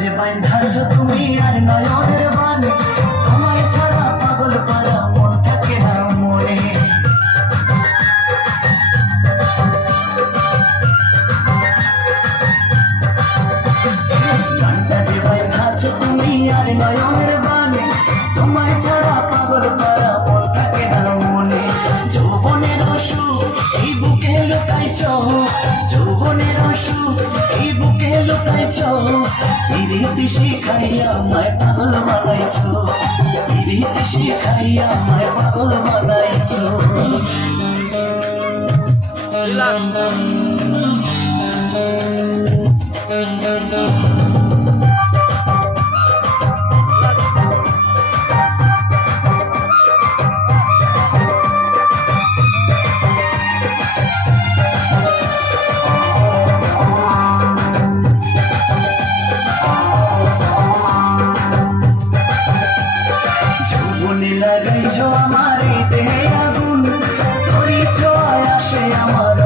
গানটা যে লুকাইছ? যৌবনের সুখ এই বুকে লুকাইছ? রীতি শিখাইয়া আমায় পাগল বানাইছ। রীতি শিখাইয়া আমায় পাগল বানাইছ। যৌবনে লাগাইছ আমার দেহে আগুন। ধরিছ আসে আমার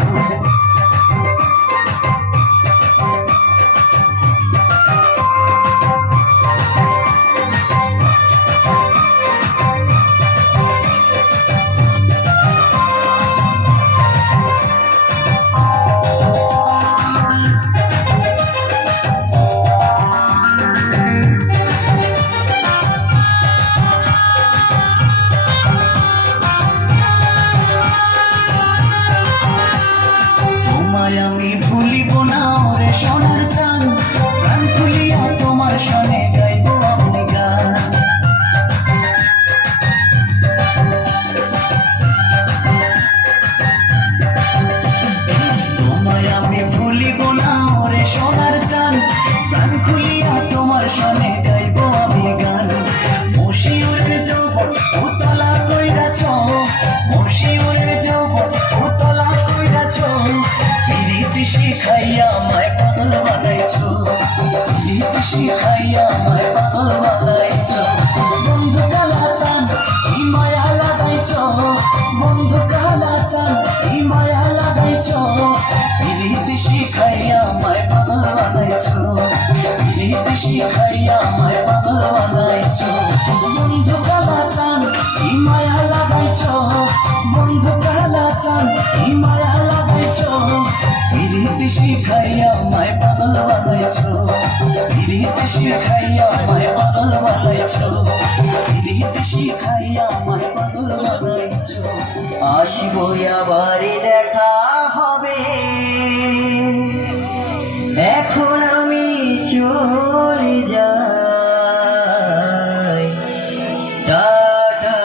রীতি শিখাইয়া আমায় পাগল বানাইছ। বন্ধু কালা চান, এই মায়া লাগাইছ। বন্ধু কালা চান, এই মায়া লাগাইছ। রীতি শিখাইয়া আমায় পাগল বানাইছ। রীতি শিখাইয়া আমায় পাগল বানাইছ। বন্ধু কালা চান, এই মায়া লাগাইছ। বন্ধু কালা চান, এই মায়া রীতি শিখাইয়া আমায় পাগল বানাইছ। রীতি শিখাইয়া আমায় পাগল বানাইছ। রীতি শিখাইয়া আমায় পাগল বানাইছ। আসব আবার দেখা হবে। এখন আমি চলে যাই। Tata,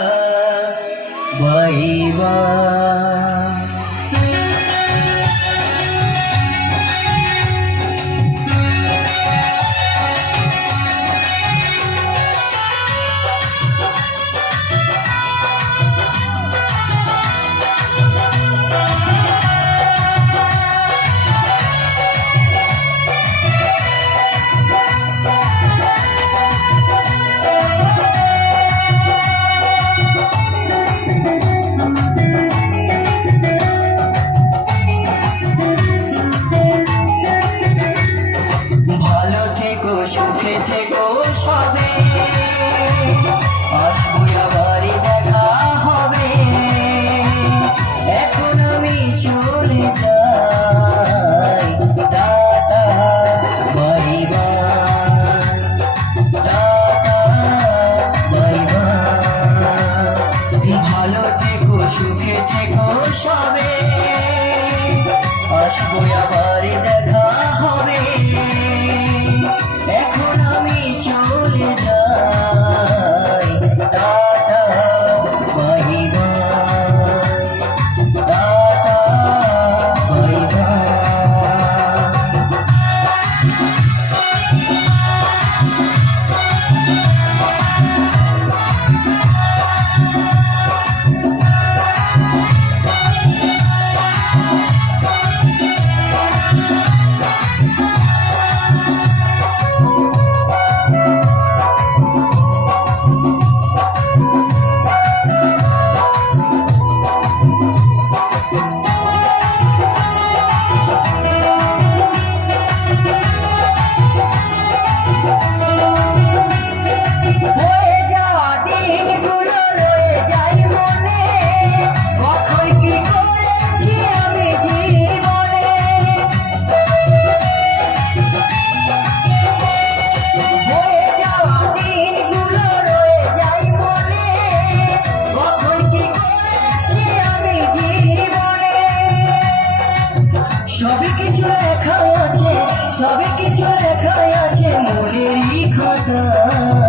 bye bye. সবে কিছু লেখা আছে মনেরই টাটা